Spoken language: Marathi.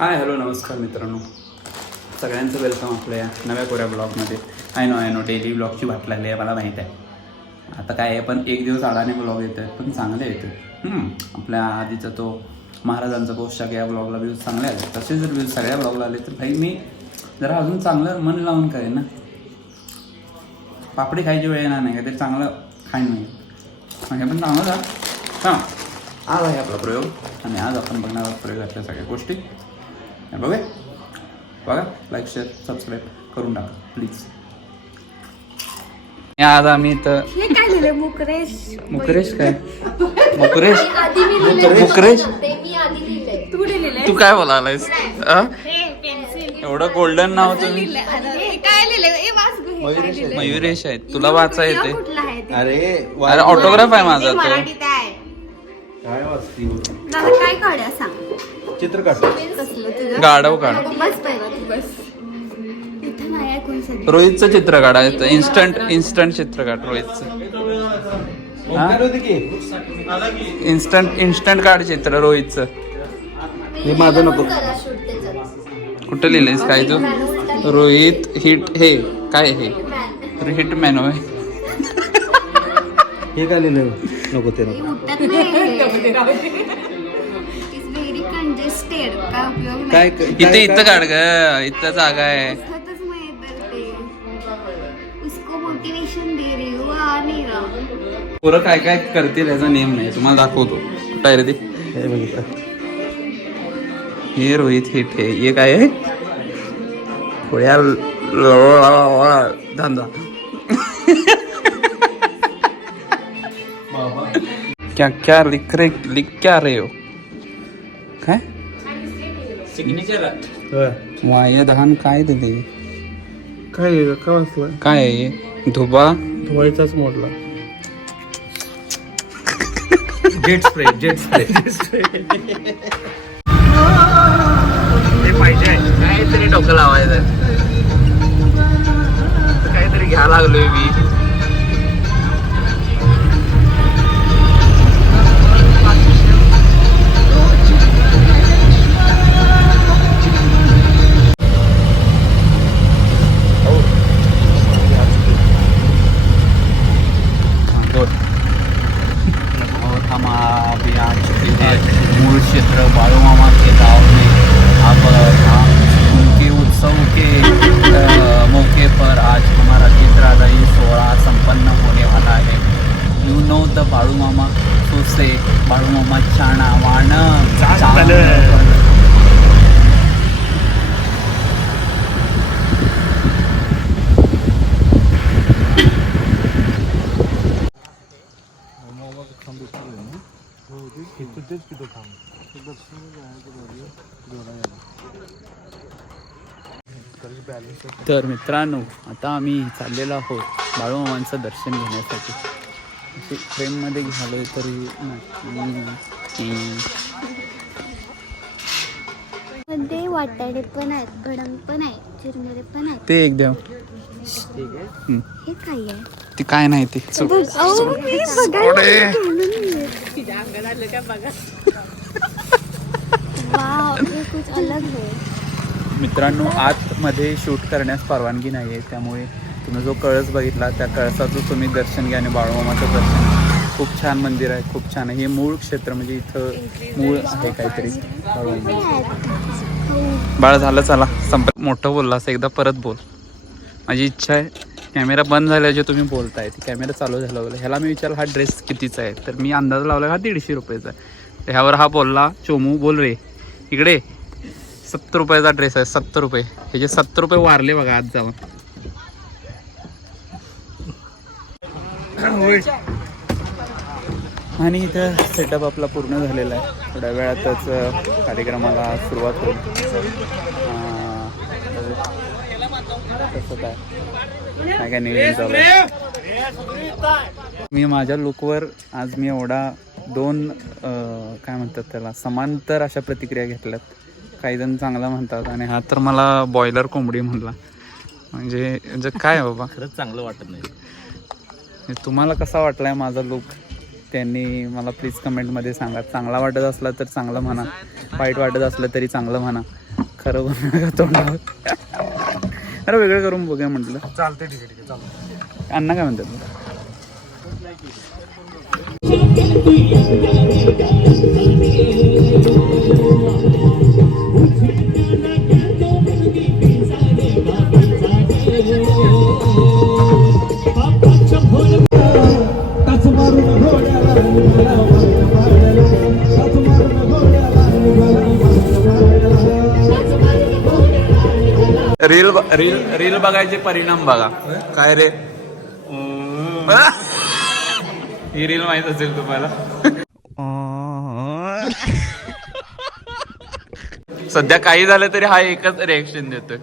हाय हॅलो नमस्कार मित्रांनो, सगळ्यांचं वेलकम आपल्या नव्या कोऱ्या ब्लॉगमध्ये. आय नो डेली ब्लॉगची वाट लागली आहे, मला माहीत आहे. आता काय आहे, पण एक दिवस अडाने ब्लॉग येतो आहे, पण चांगले येतो. आपल्या आधीचा तो महाराजांचा पोशाख या ब्लॉगला व्ह्यूज चांगले आले. तसे जर व्ह्यूज सगळ्या ब्लॉगला आले तर भाई मी जरा अजून चांगलं मन लावून करेन ना. पापडी खायची वेळ येणार नाही का, ते चांगलं खाईन नाही म्हणजे पण चांगलं जा. हां, आज आहे आपला प्रयोग आणि आज आपण बघणार आहोत प्रयोगातल्या सगळ्या गोष्टी. बघा लाईक शेअर सबस्क्राईब करून टाका प्लीज. आज आम्ही तर मुकरेश काय मुकरेश तू काय बोलायलायस? एवढं गोल्डन नाव तुम्ही मयुरेश आहे, तुला वाचा येते? अरे ऑटोग्राफ आहे माझा तो. काय वाचती? काय काढ्या सांग. चित्र काढ. गाढव काढ. रोहितचं चित्र काढायचं. इन्स्टंट चित्र काढ रोहितचं. इन्स्टंट काढ चित्र रोहितचं. हे माझं नको. कुठं लिहिलंयस काय तू? रोहित हिट हे काय हे हिट मॅन होय. हे काय लिहिलं? नको ते नको. काय इथं काढ ग, इथं जागा आहे. पुरं काय काय करतील याचा नेम नाही, तुम्हाला दाखवतो. कुठं आहे रे ते? हे बघितलं. हे रोहित हिट हे काय आहे? थोड्या धंदा क्या क्या लिख क्या रे हो? काय वाय दहान काय दिले? काय वाचलं? काय आहे? धुबा धुवायचाच मोडला. जेट स्प्रे हे पाहिजे. काहीतरी डोकं लावायचं, काहीतरी घ्या लागलोय मी. मूल क्षेत्र बाळूमामा के गाँव में अब उनके उत्सव के मौके पर आज हमारा चित्रादायी सोहळा संपन्न होने वाला है. यू नो द बाळूमामा सुसे बाळूमामा चाणा वाण तर मित्रांनो, आता आम्ही चाललेलो आहोत बाळूमामांचं दर्शन घेण्यासाठी. अशी ट्रेनमध्ये झालोय तरी मध्ये वाटाणे पण आहेत, भडंग पण आहे, चिरमुरे पण आहेत. ते एकदम हे काय आहे? ती काय नाही ती मित्रांनो, आतमध्ये शूट करण्यास परवानगी नाही आहे, त्यामुळे तुम्ही जो कळस बघितला त्या कळसाचं तुम्ही दर्शन घ्या आणि बाळूमामाचं दर्शन. खूप छान मंदिर आहे, खूप छान आहे. हे मूळ क्षेत्र म्हणजे इथं मूळ आहे काहीतरी. बाळ झालं, चला संपर्क. मोठं बोललास एकदा परत बोल. माझी इच्छा आहे कॅमेरा बंद झाल्याचे तुम्ही बोलताय, कॅमेरा चालू झाला बोला. ह्याला मी विचारलं हा ड्रेस कितीचा आहे, तर मी अंदाज लावला हा 150 रुपयाचा आहे. ह्यावर हा बोलला चोमू बोल रे इकडे 70 रुपयाचा ड्रेस आहे. 70 रुपये. ह्याचे 70 रुपये वारले बघा आज जाऊन. आणि इथं सेटअप आपला पूर्ण झालेला आहे. थोड्या वेळातच कार्यक्रमाला सुरुवात होईल. कसं काय काय नियोजन चालू आहे. मी माझ्या लुकवर आज मी एवढा 2 काय म्हणतात त्याला समांतर अशा प्रतिक्रिया घेतल्यात. काही जण चांगला म्हणतात आणि हा तर मला बॉयलर कोंबडी म्हणला. म्हणजे काय बाबा, खरंच चांगलं वाटत नाही. तुम्हाला कसा वाटलाय माझा लुक? त्यांनी मला प्लीज कमेंटमध्ये सांगा. चांगला वाटत असला तर चांगलं म्हणा, वाईट वाटत असलं तरी चांगलं म्हणा. खरं बोल नका तोंडावर. अरे वेगळं करून बघूया म्हटलं. चालते ठीक आहे चालतं. अण्णा काय म्हणतात? रील रील रील बघायचे परिणाम बघा. काय रे ही रील माहित असेल तुम्हाला. सध्या काही झालं तरी हा एकच रिएक्शन देतोय.